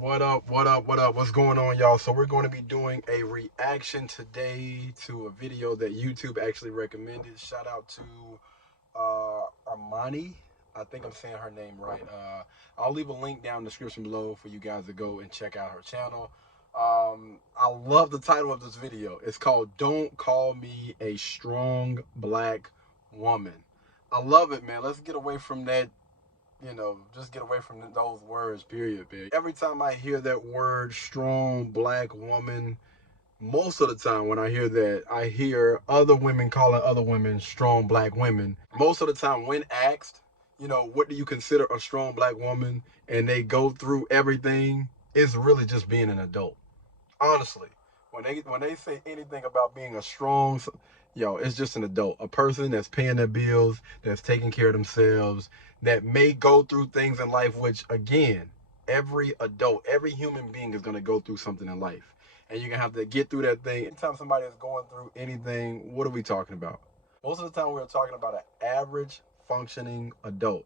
What up? What up? What up? What's going on, y'all? So we're going to be doing a reaction today to a video that YouTube actually recommended. Shout out to Armani. I think I'm saying her name right. I'll leave a link down in the description below for you guys to go and check out her channel. I love the title of this video. It's called "Don't Call Me a Strong Black Woman." I love it, man. Let's get away from that, just get away from those words, period, man. Every time I hear that word, strong black woman, most of the time when I hear that, I hear other women calling other women strong black women. Most of the time when asked, what do you consider a strong black woman? And they go through everything, it's really just being an adult. Honestly, when they say anything about being a strong, it's just an adult, a person that's paying their bills, that's taking care of themselves, that may go through things in life, which again, every adult, every human being is going to go through something in life, and you're going to have to get through that thing. Anytime somebody is going through anything, what are we talking about? Most of the time we're talking about an average functioning adult,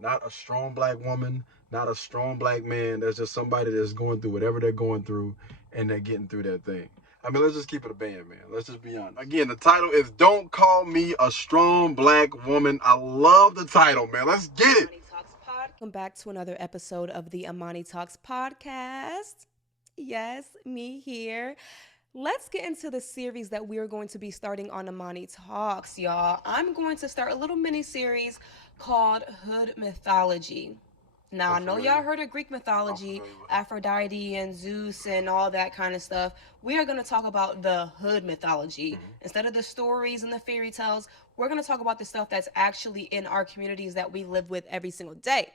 not a strong black woman, not a strong black man. That's just somebody that's going through whatever they're going through, and they're getting through that thing. I mean, let's just keep it a band, man. Let's just be honest. Again, the title is "Don't Call Me a Strong Black Woman." I love the title, man. Let's get it. Welcome back to another episode of the Amani Talks podcast. Yes, me here. Let's get into the series that we are going to be starting on Amani Talks, y'all. I'm going to start a little mini series called Hood Mythology. Now, I know y'all heard of Greek mythology, Aphrodite and Zeus and all that kind of stuff. We are going to talk about the hood mythology. Instead of the stories and the fairy tales, we're going to talk about the stuff that's actually in our communities that we live with every single day.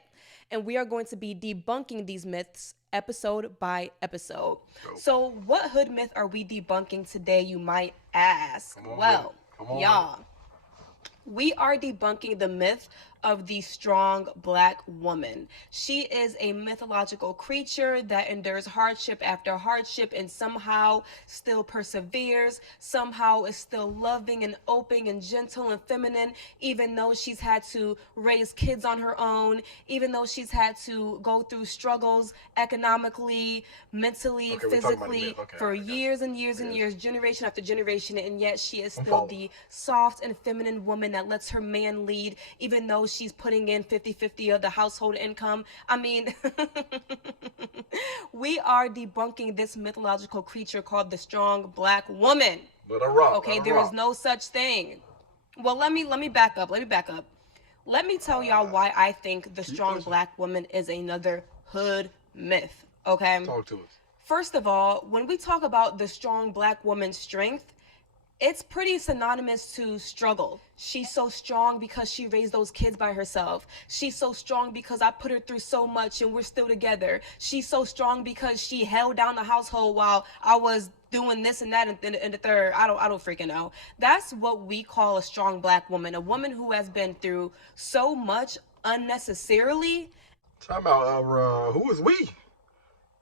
And we are going to be debunking these myths episode by episode. So what hood myth are we debunking today, you might ask? Well, y'all, we are debunking the myth of the strong black woman. She is a mythological creature that endures hardship after hardship and somehow still perseveres, somehow is still loving and open and gentle and feminine, even though she's had to raise kids on her own, even though she's had to go through struggles economically, mentally, physically, for years and years and years, generation after generation, and yet she is still the soft and feminine woman that lets her man lead, even though she's putting in 50-50 of the household income. I mean, we are debunking this mythological creature called the strong black woman. Okay, there is no such thing. Well, let me back up. Let me tell y'all why I think the strong black woman is another hood myth. Okay? Talk to us. First of all, when we talk about the strong black woman's strength, it's pretty synonymous to struggle. She's so strong because she raised those kids by herself. She's so strong because I put her through so much and we're still together. She's so strong because she held down the household while I was doing this and that and the third. I don't freaking know. That's what we call a strong black woman. A woman who has been through so much unnecessarily. Time out. Who was we?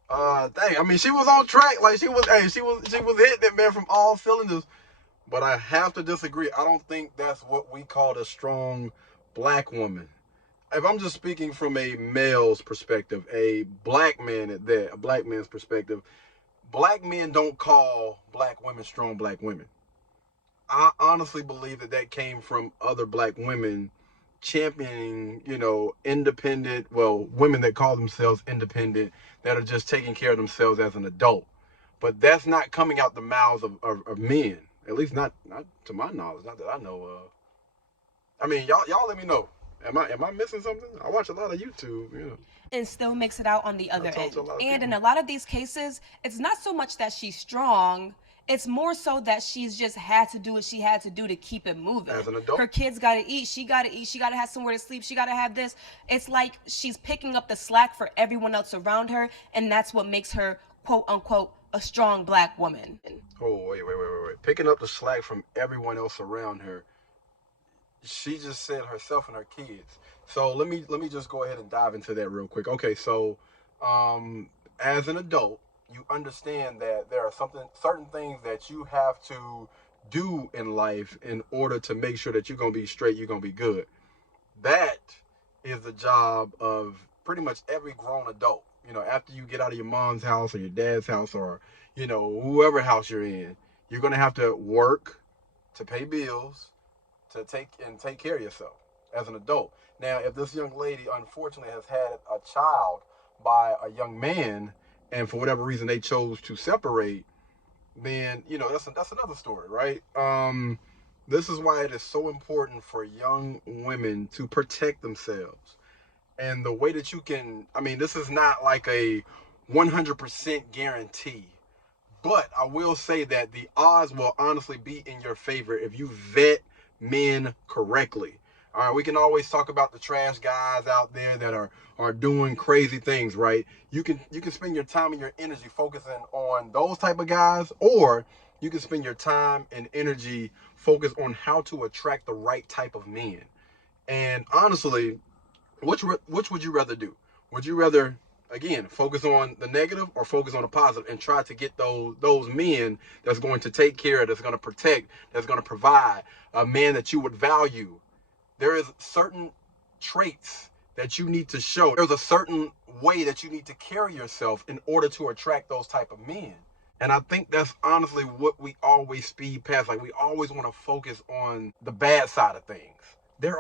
Dang. I mean, she was on track. Like she was hitting it, man, from all cylinders. But I have to disagree. I don't think that's what we call a strong black woman. If I'm just speaking from a male's perspective, a black man at that, a black man's perspective, black men don't call black women strong black women. I honestly believe that came from other black women championing, independent, women that call themselves independent, that are just taking care of themselves as an adult. But that's not coming out the mouths of men. At least not to my knowledge, not that I know of. I mean, y'all let me know. Am I missing something? I watch a lot of YouTube, And still makes it out on the other end. And in a lot of these cases, it's not so much that she's strong, it's more so that she's just had to do what she had to do to keep it moving. As an adult. Her kids gotta eat, she gotta have somewhere to sleep, she gotta have this. It's like she's picking up the slack for everyone else around her, and that's what makes her, quote unquote, a strong black woman. Oh, wait. Picking up the slack from everyone else around her. She just said herself and her kids. So let me just go ahead and dive into that real quick. Okay, so as an adult, you understand that there are certain things that you have to do in life in order to make sure that you're gonna be straight, you're gonna be good. That is the job of pretty much every grown adult. You know, after you get out of your mom's house or your dad's house or, you know, whoever house you're in, you're going to have to work to pay bills, to take care of yourself as an adult. Now, if this young lady unfortunately has had a child by a young man, and for whatever reason they chose to separate, then you know that's another story, right? This is why it is so important for young women to protect themselves. And the way that you can, I mean, this is not like a 100% guarantee, but I will say that the odds will honestly be in your favor if you vet men correctly. All right, we can always talk about the trash guys out there that are doing crazy things, right? You can spend your time and your energy focusing on those type of guys, or you can spend your time and energy focused on how to attract the right type of men. And honestly, which would you rather do? Would you rather again focus on the negative or focus on the positive and try to get those men that's going to take care of, that's going to protect, that's going to provide, a man that you would value? There is certain traits that you need to show. There's a certain way that you need to carry yourself in order to attract those type of men. And I think that's honestly what we always speed past. Like, we always want to focus on the bad side of things. There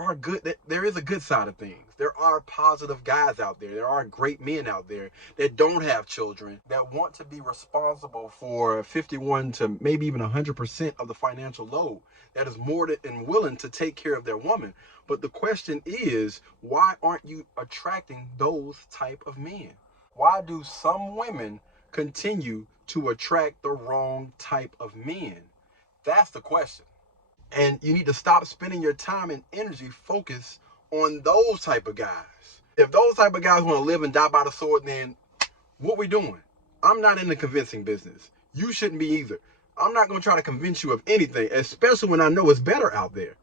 is a good side of things. There are positive guys out there. There are great men out there that don't have children, that want to be responsible for 51 to maybe even 100% of the financial load, that is more than willing to take care of their woman. But the question is, why aren't you attracting those type of men? Why do some women continue to attract the wrong type of men? That's the question. And you need to stop spending your time and energy focused on those type of guys. If those type of guys want to live and die by the sword, then what we doing? I'm not in the convincing business. You shouldn't be either. I'm not going to try to convince you of anything, especially when I know it's better out there.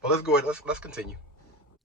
But let's go ahead. Let's continue.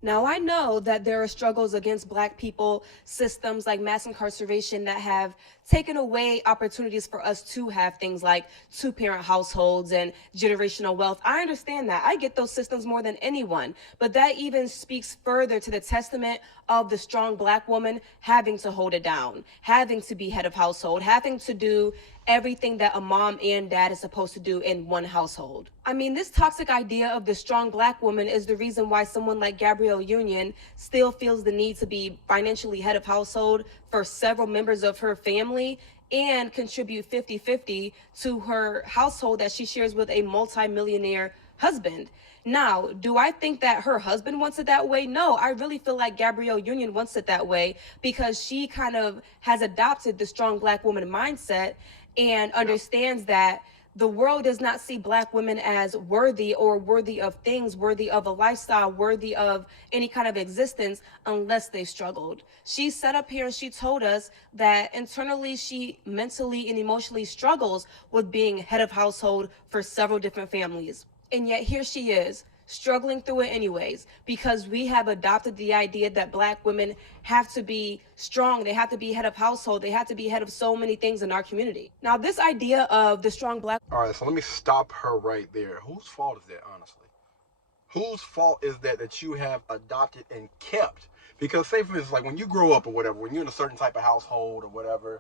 Now, I know that there are struggles against Black people, systems like mass incarceration that have taken away opportunities for us to have things like two-parent households and generational wealth. I understand that. I get those systems more than anyone. But that even speaks further to the testament of the strong Black woman having to hold it down, having to be head of household, having to do everything that a mom and dad is supposed to do in one household. I mean, this toxic idea of the strong Black woman is the reason why someone like Gabrielle Union still feels the need to be financially head of household for several members of her family and contribute 50-50 to her household that she shares with a multimillionaire husband. Now, do I think that her husband wants it that way? No, I really feel like Gabrielle Union wants it that way because she kind of has adopted the strong Black woman mindset and understands that the world does not see Black women as worthy or worthy of things, worthy of a lifestyle, worthy of any kind of existence unless they struggled. She sat up here and she told us that internally she mentally and emotionally struggles with being head of household for several different families. And yet here she is, struggling through it anyways, because we have adopted the idea that Black women have to be strong, they have to be head of household, they have to be head of so many things in our community. Now, this idea of the strong Black... All right, so let me stop her right there. Whose fault is that, honestly? Whose fault is that you have adopted and kept? Because say for instance, like when you grow up or whatever, when you're in a certain type of household or whatever,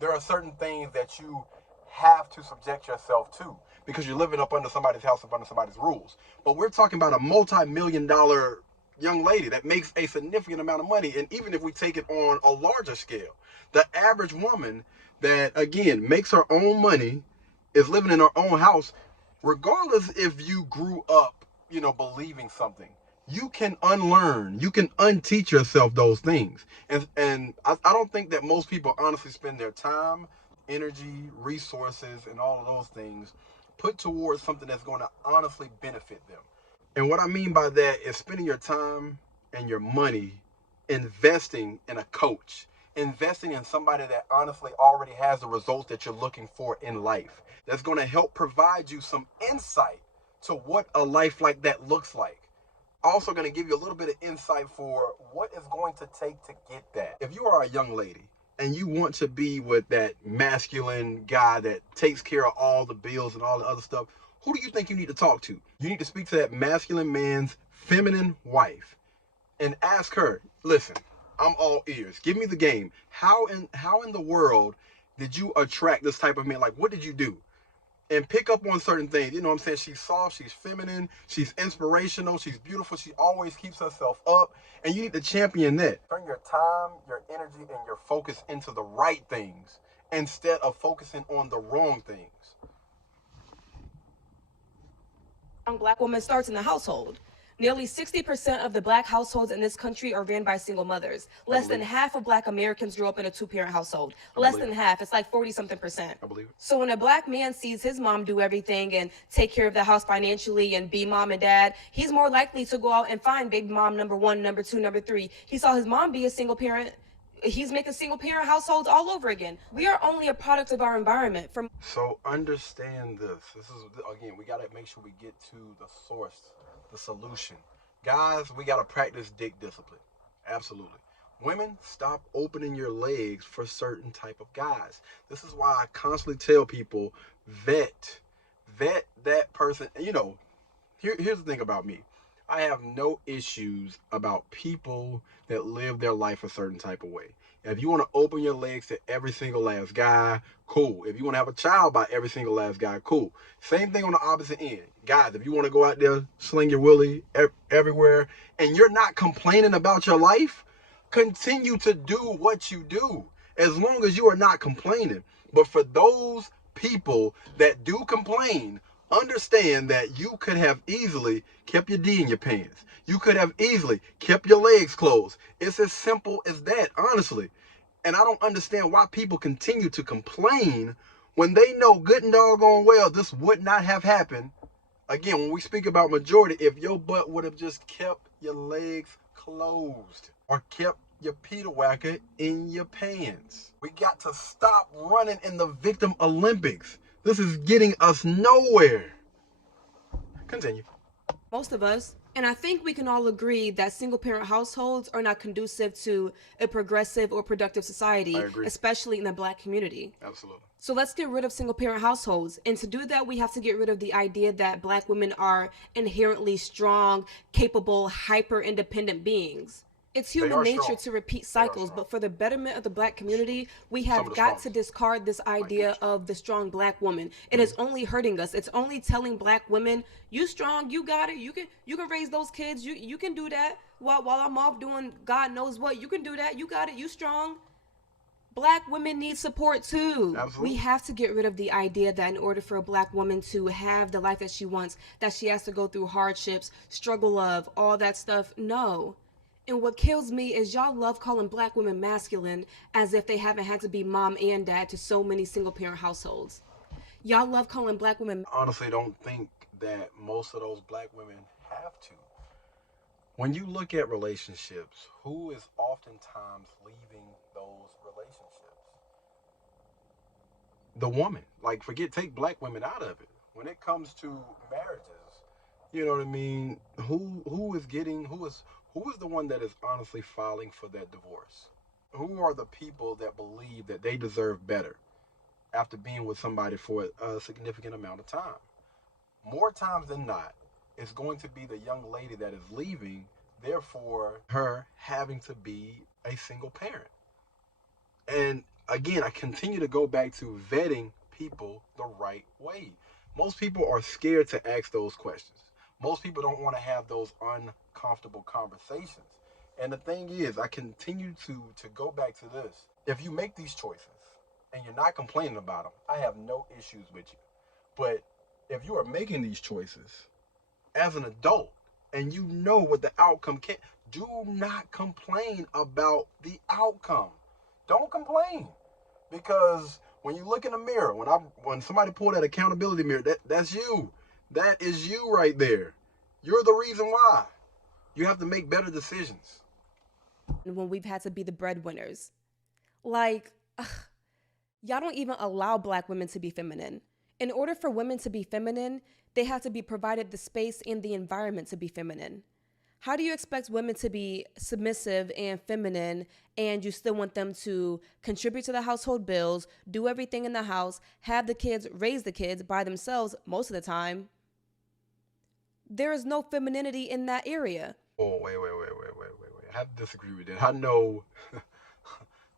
there are certain things that you have to subject yourself to because you're living up under somebody's house, up under somebody's rules. But we're talking about a multi-million-dollar young lady that makes a significant amount of money. And even if we take it on a larger scale, the average woman that, again, makes her own money, is living in her own house, regardless if you grew up, you know, believing something, you can unlearn, you can unteach yourself those things. And I don't think that most people honestly spend their time, energy, resources, and all of those things put towards something that's going to honestly benefit them. And what I mean by that is spending your time and your money investing in a coach, investing in somebody that honestly already has the results that you're looking for in life, that's going to help provide you some insight to what a life like that looks like. Also going to give you a little bit of insight for what it's going to take to get that. If you are a young lady and you want to be with that masculine guy that takes care of all the bills and all the other stuff, who do you think you need to talk to? You need to speak to that masculine man's feminine wife and ask her, listen, I'm all ears. Give me the game. How in the world did you attract this type of man? Like, what did you do? And pick up on certain things. You know what I'm saying? She's soft, she's feminine, she's inspirational, she's beautiful, she always keeps herself up, and you need to champion that. Turn your time, your energy, and your focus into the right things instead of focusing on the wrong things. Young black woman starts in the household. Nearly 60% of the black households in this country are ran by single mothers. Less than half of black Americans grew up in a two-parent household. Less than half. It's like 40-something percent. I believe it. So when a black man sees his mom do everything and take care of the house financially and be mom and dad, he's more likely to go out and find baby mom number one, number two, number three. He saw his mom be a single parent. He's making single parent households all over again. We are only a product of our environment. So understand this. This is, again, we got to make sure we get to the source, the solution. Guys, we got to practice dick discipline. Absolutely. Women, stop opening your legs for certain type of guys. This is why I constantly tell people, vet that person. You know, here's the thing about me. I have no issues about people that live their life a certain type of way. If you want to open your legs to every single last guy, cool. If you want to have a child by every single last guy, cool. Same thing on the opposite end. Guys, if you want to go out there, sling your willy everywhere, and you're not complaining about your life, continue to do what you do, as long as you are not complaining. But for those people that do complain, understand that you could have easily kept your D in your pants. You could have easily kept your legs closed. It's as simple as that, honestly. And I don't understand why people continue to complain when they know good and doggone well this would not have happened. Again, when we speak about majority, if your butt would have just kept your legs closed or kept your Peter Whacker in your pants. We got to stop running in the victim Olympics. This is getting us nowhere. Continue. Most of us, and I think we can all agree that single parent households are not conducive to a progressive or productive society, especially in the black community. Absolutely. So let's get rid of single parent households. And to do that, we have to get rid of the idea that black women are inherently strong, capable, hyper independent beings. It's human nature to repeat cycles, but for the betterment of the black community, we have got to discard this idea of the strong black woman. It is only hurting us. It's only telling black women, you strong, you got it, you can raise those kids, you can do that while I'm off doing God knows what. You can do that, you got it, you strong. Black women need support too. Absolutely. We have to get rid of the idea that in order for a black woman to have the life that she wants, that she has to go through hardships, struggle of, all that stuff. No. And what kills me is y'all love calling black women masculine as if they haven't had to be mom and dad to so many single parent households. Y'all love calling black women. Honestly, don't think that most of those black women have to. When you look at relationships, who is oftentimes leaving those relationships? The woman. Like, take black women out of it. When it comes to marriages, you know what I mean? Who is the one that is honestly filing for that divorce? Who are the people that believe that they deserve better after being with somebody for a significant amount of time? More times than not, it's going to be the young lady that is leaving, therefore her having to be a single parent. And again, I continue to go back to vetting people the right way. Most people are scared to ask those questions. Most people don't want to have those uncomfortable conversations. And the thing is, I continue to go back to this. If you make these choices and you're not complaining about them, I have no issues with you. But if you are making these choices as an adult and you know what the outcome can, do not complain about the outcome. Don't complain. Because when you look in the mirror, when somebody pull that accountability mirror, that's you. That is you right there. You're the reason why. You have to make better decisions. When we've had to be the breadwinners. Like, y'all don't even allow black women to be feminine. In order for women to be feminine, they have to be provided the space and the environment to be feminine. How do you expect women to be submissive and feminine and you still want them to contribute to the household bills, do everything in the house, have the kids, raise the kids by themselves most of the time? There is no femininity in that area. Oh, wait. have to disagree with that. I know,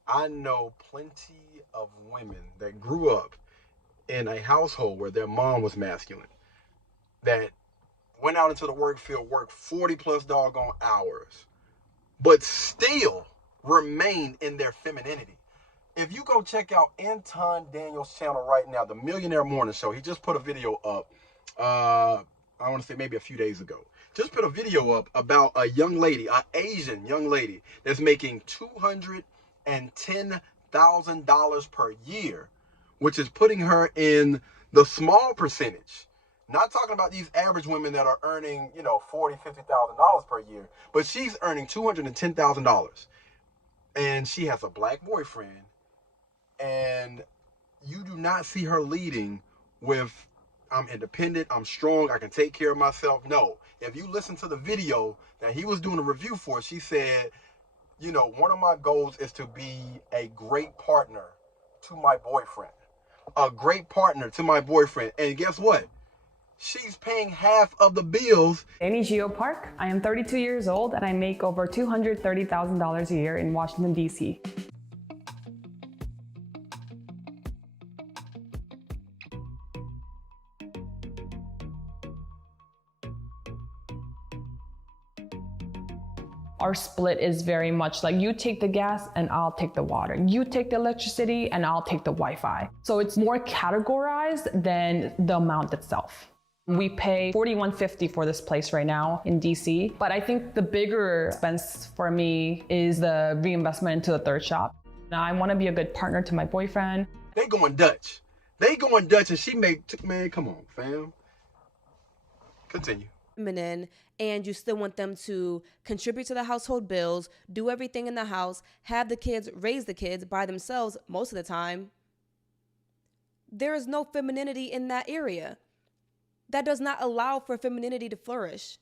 I know plenty of women that grew up in a household where their mom was masculine, that went out into the work field, worked 40 plus doggone hours, but still remained in their femininity. If you go check out Anton Daniels' channel right now, the Millionaire Morning Show, he just put a video up, I want to say maybe a few days ago. Just put a video up about a young lady, an Asian young lady, that's making $210,000 per year, which is putting her in the small percentage. Not talking about these average women that are earning, $40,000, $50,000 per year, but she's earning $210,000, and she has a black boyfriend, and you do not see her leading with, I'm independent, I'm strong, I can take care of myself. No. If you listen to the video that he was doing a review for, she said, one of my goals is to be a great partner to my boyfriend. A great partner to my boyfriend. And guess what? She's paying half of the bills. Danny Geo Park. I am 32 years old and I make over $230,000 a year in Washington, D.C. Our split is very much like you take the gas and I'll take the water. You take the electricity and I'll take the Wi-Fi. So it's more categorized than the amount itself. We pay $41.50 for this place right now in DC, but I think the bigger expense for me is the reinvestment into the third shop. Now I want to be a good partner to my boyfriend. They going Dutch. And she man, come on, fam. Continue. Feminine, and you still want them to contribute to the household bills, do everything in the house, have the kids, raise the kids by themselves most of the time. There is no femininity in that area. That does not allow for femininity to flourish.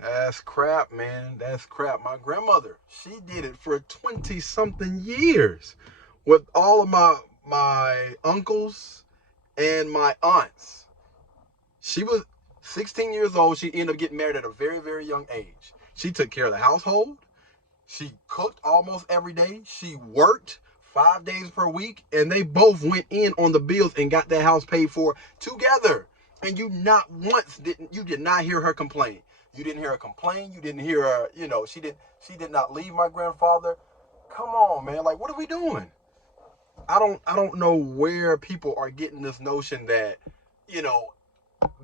That's crap, man. That's crap. My grandmother, she did it for 20-something years with all of my uncles and my aunts. She was 16 years old. She ended up getting married at a very, very young age. She took care of the household. She cooked almost every day. She worked 5 days per week, and they both went in on the bills and got that house paid for together. And you did not hear her complain. You didn't hear her complain. You didn't hear her, she did not leave my grandfather. Come on, man. Like, what are we doing? I don't know where people are getting this notion that,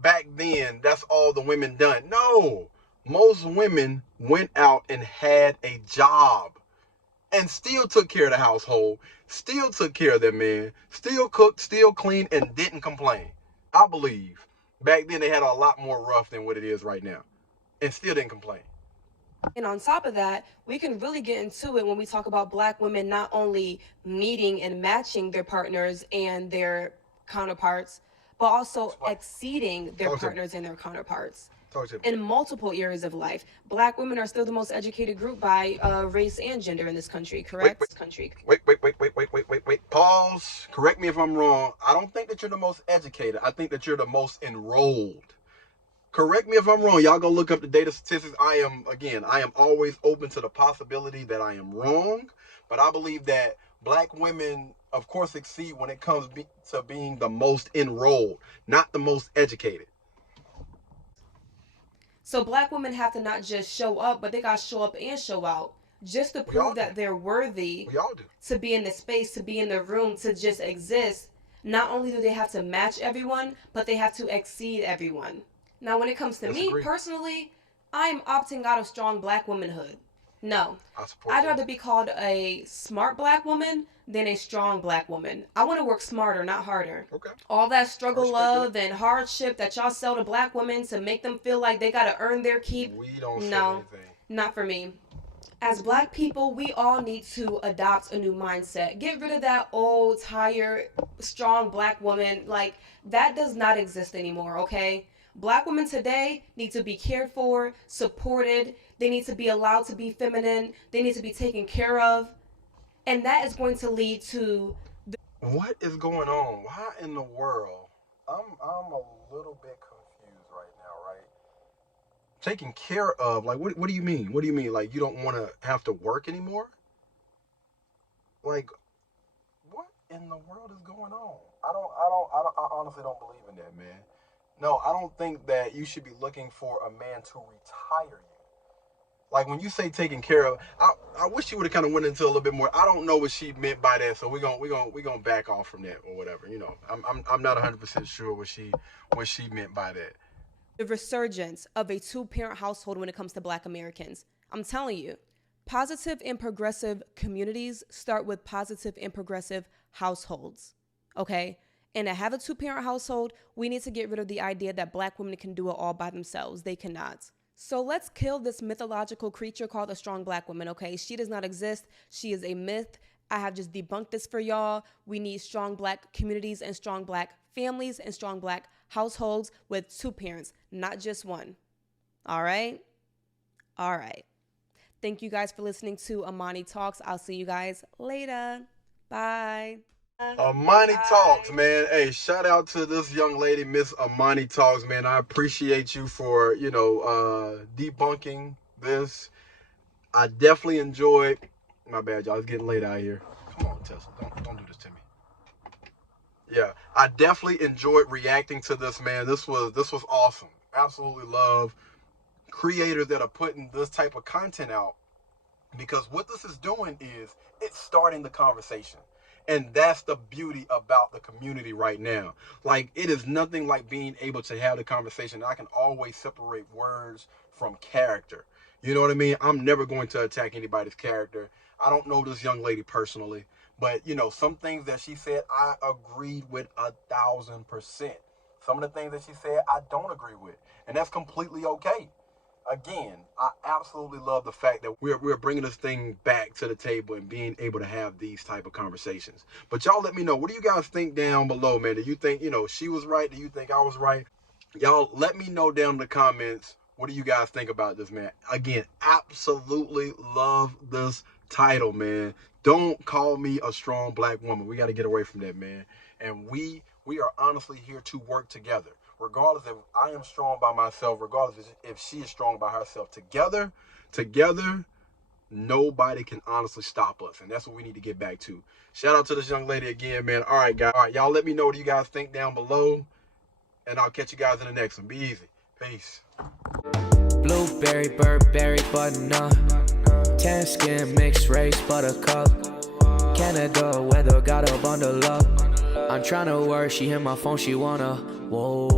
back then that's all the women done. No, most women went out and had a job and still took care of the household, still took care of their man, still cooked, still cleaned, and didn't complain. I believe back then they had a lot more rough than what it is right now, and still didn't complain. And on top of that, we can really get into it when we talk about Black women not only meeting and matching their partners and their counterparts, but also exceeding their partners and their counterparts in multiple areas of life. Black women are still the most educated group by race and gender in this country, correct? Wait. Pause. Correct me if I'm wrong. I don't think that you're the most educated. I think that you're the most enrolled. Correct me if I'm wrong. Y'all go look up the data statistics. I am always open to the possibility that I am wrong, but I believe that Black women, of course, succeed when it comes to being the most enrolled, not the most educated. So Black women have to not just show up, but they got to show up and show out just to prove that they're worthy to be in the space, to be in the room, to just exist. Not only do they have to match everyone, but they have to exceed everyone. Now, when it comes to me personally, I'm opting out of strong Black womanhood. No, I'd rather be called a smart Black woman than a strong Black woman. I want to work smarter, not harder. Okay. All that struggle, love, and hardship that y'all sell to Black women to make them feel like they got to earn their keep. We don't sell anything. Not for me. As Black people, we all need to adopt a new mindset. Get rid of that old, tired, strong Black woman. Like, that does not exist anymore, okay? Black women today need to be cared for, supported. They need to be allowed to be feminine. They need to be taken care of. And that is going to lead to... What is going on? Why in the world? I'm a little bit confused right now, right? Taken care of, like, what do you mean? What do you mean? Like, you don't want to have to work anymore? Like, what in the world is going on? I honestly don't believe in that, man. No, I don't think that you should be looking for a man to retire you. Like, when you say taking care of, I wish you would have kind of went into a little bit more. I don't know what she meant by that, so we're gonna back off from that or whatever. You know, I'm not 100% sure what she meant by that. The resurgence of a two-parent household when it comes to Black Americans. I'm telling you, positive and progressive communities start with positive and progressive households, okay? And to have a two-parent household, we need to get rid of the idea that Black women can do it all by themselves. They cannot. So let's kill this mythological creature called a strong Black woman, okay? She does not exist. She is a myth. I have just debunked this for y'all. We need strong Black communities and strong Black families and strong Black households with two parents, not just one. All right? All right. Thank you guys for listening to Amani Talks. I'll see you guys later. Bye. Amani Talks, man. Hey, shout out to this young lady, Miss Amani Talks, man. I appreciate you for, debunking this. I definitely enjoyed. My bad, y'all. It's getting late out here. Come on, Tesla. Don't do this to me. Yeah, I definitely enjoyed reacting to this, man. This was awesome. Absolutely love creators that are putting this type of content out, because what this is doing is it's starting the conversation. And that's the beauty about the community right now. Like, it is nothing like being able to have the conversation. I can always separate words from character. You know what I mean? I'm never going to attack anybody's character. I don't know this young lady personally, but some things that she said, I agreed with 1,000%. Some of the things that she said, I don't agree with, and that's completely okay. Again, I absolutely love the fact that we're bringing this thing back to the table and being able to have these type of conversations. But y'all let me know, what do you guys think down below, man? Do you think, she was right? Do you think I was right? Y'all let me know down in the comments. What do you guys think about this, man? Again, absolutely love this title, man. Don't call me a strong Black woman. We got to get away from that, man. And we are honestly here to work together. Regardless if I am strong by myself, regardless if she is strong by herself, together, nobody can honestly stop us. And that's what we need to get back to. Shout out to this young lady again, man. All right, guys. All right, y'all let me know what you guys think down below. And I'll catch you guys in the next one. Be easy. Peace. Blueberry, Burberry, button-up. Tan skin, mixed race, buttercup. Canada weather, got a bundle up. I'm tryna work, she hit my phone, she wanna, whoa.